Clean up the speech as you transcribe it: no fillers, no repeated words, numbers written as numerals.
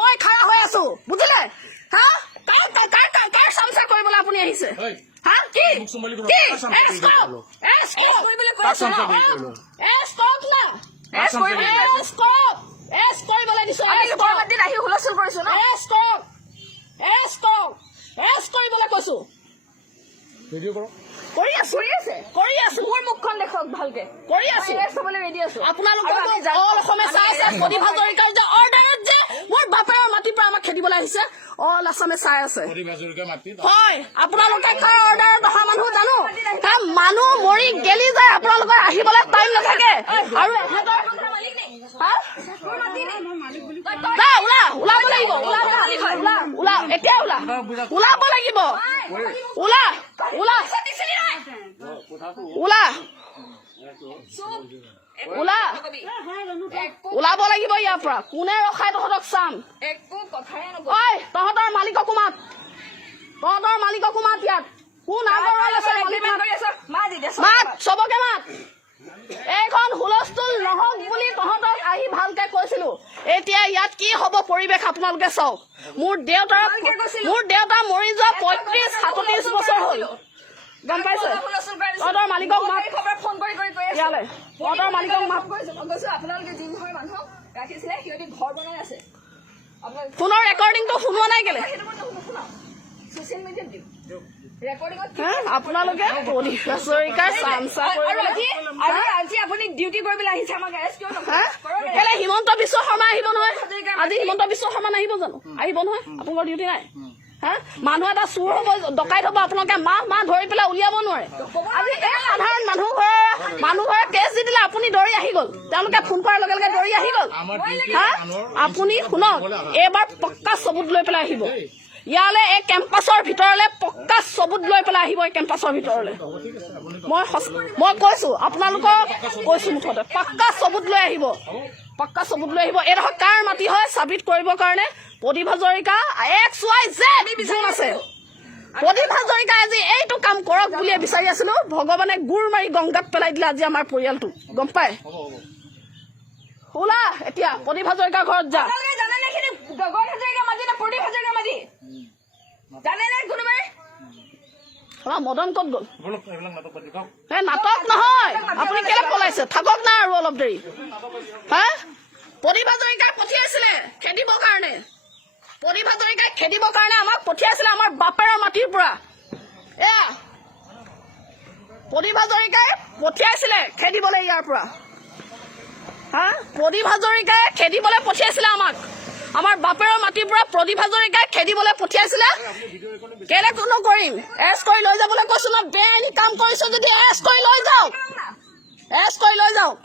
মই খাৰা হৈ আছো বুজিলে হা কাৰ চামচা কৰিবলৈ আপুনি আহিছে হা কি কৰিবলৈ দিছো আহি হুলস্থুল কৰিছো ন কৰিবলৈ কৈছো কৰি আছো মোৰ মুখখন দেখক ভালকে কৰি আছো ৰেডি আছো আপোনালোকে অল অসমে চাই আছে প্ৰদীপ হাজৰিকাৰ যে অৰ্ডাৰত যে মোৰ বাপেৰৰ মাটিৰ পৰা আমাক খেদিবলৈ আহিছে অল আছামে চাই আছে হয় আপোনালোকে কাৰ অৰ্ডাৰত অহা মানুহ জানো মানুহ মৰি গেলি যায় আপোনালোকৰ আহিবলৈ টাইম নাথাকে আৰু ওলাব লাগিব এতিয়া ওলাব লাগিব ওলাব লাগিব ইয়াৰ পৰা কোনে ৰখাই তহঁতক চাম তহঁতৰ মালিককো মাত ইয়াত কোন মাত চবকে মাত এইখন হুলস্থুল নহওক বুলি তহঁতক আহি ভালকে কৈছিলো এতিয়া ইয়াত কি হব পৰিৱেশ আপোনালোকে চাওক মোৰ দেউতা মৰি যোৱা 35-37 বছৰ হল গম পাইছে তহঁতৰ মালিকক মাত ফোন কৰি ইয়ালে তহঁতৰ মালিকক মাত আপোনালোকে যি নহয় মানুহক ৰাখিছিলে সিহঁতি ঘৰ বনাই আছে ফোনৰ ৰেকৰ্ডিংটো শুনোৱা নাই কেলে ছচিয়েল মিডিয়াত দিম আপোনালোকে প্ৰদীপ হাজৰিকাৰ চামচা আজি আপুনি ডিউটি কৰিবলৈ আহিছে আমাক কেলে হিমন্ত বিশ্ব শৰ্মা আহিব নহয় আজি হিমন্ত বিশ্ব শৰ্মা নাহিব জানো আহিব নহয় আপোনালোকৰ ডিউটি নাই মানুহ এটা চুৰ হব ডকাইত হব আপোনালোকে মাহ ধৰি পেলাই উলিয়াব নোৱাৰে আজি এই সাধাৰণ মানুহ ঘৰে কেছ দি দিলে আপুনি দৌৰি আহি গল তেওঁলোকে ফোন কৰাৰ লগে লগে দৌৰি আহি গল আপুনি শুনক এইবাৰ পক্কা চবুত লৈ পেলাই আহিব ইয়ালে এই কেম্পাছৰ ভিতৰলে পক্কা চবুত লৈ পেলাই আহিব এই কেম্পাছৰ ভিতৰলে মই কৈছো আপোনালোকক কৈছো মুঠতে পক্কা চবুত লৈ আহিব এইডোখৰ কাৰ মাটি হয় চাবিত কৰিবৰ কাৰণে প্ৰদীপ হাজৰিকা XYZ যোন আছে প্ৰদীপ হাজৰিকা আজি এইটো কাম কৰক বুলিয়ে বিচাৰি আছিলো ভগৱানে গুৰ মাৰি গংগাত পেলাই দিলে আজি আমাৰ পৰিয়ালটো গম পায় ওলা এতিয়া প্ৰদীপ হাজৰিকাৰ ঘৰত যা মদন ক'ত গ'ল নাটক নহয় আপুনি কেলে পলাইছে থাকক না আৰু অলপ দেৰি প্ৰদীপ হাজৰিকাই পঠিয়াইছিলে খেদিবৰ কাৰণে আমাক পঠিয়াইছিলে আমাৰ বাপেৰৰ মাটিৰ পৰা এয়া প্ৰদীপ হাজৰিকাই পঠিয়াইছিলে খেদিবলৈ ইয়াৰ পৰা প্ৰদীপ হাজৰিকাই খেদিবলৈ পঠিয়াইছিলে আমাক আমাৰ বাপেৰৰ মাটিৰ পৰা প্ৰদীপ হাজৰিকাই খেদিবলৈ পঠিয়াইছিলে কেলে কোনো কৰিম এৰেষ্ট কৰি লৈ যাবলৈ কৈছো ন বেআইনী কাম কৰিছো যদি এৰেষ্ট কৰি লৈ যাওক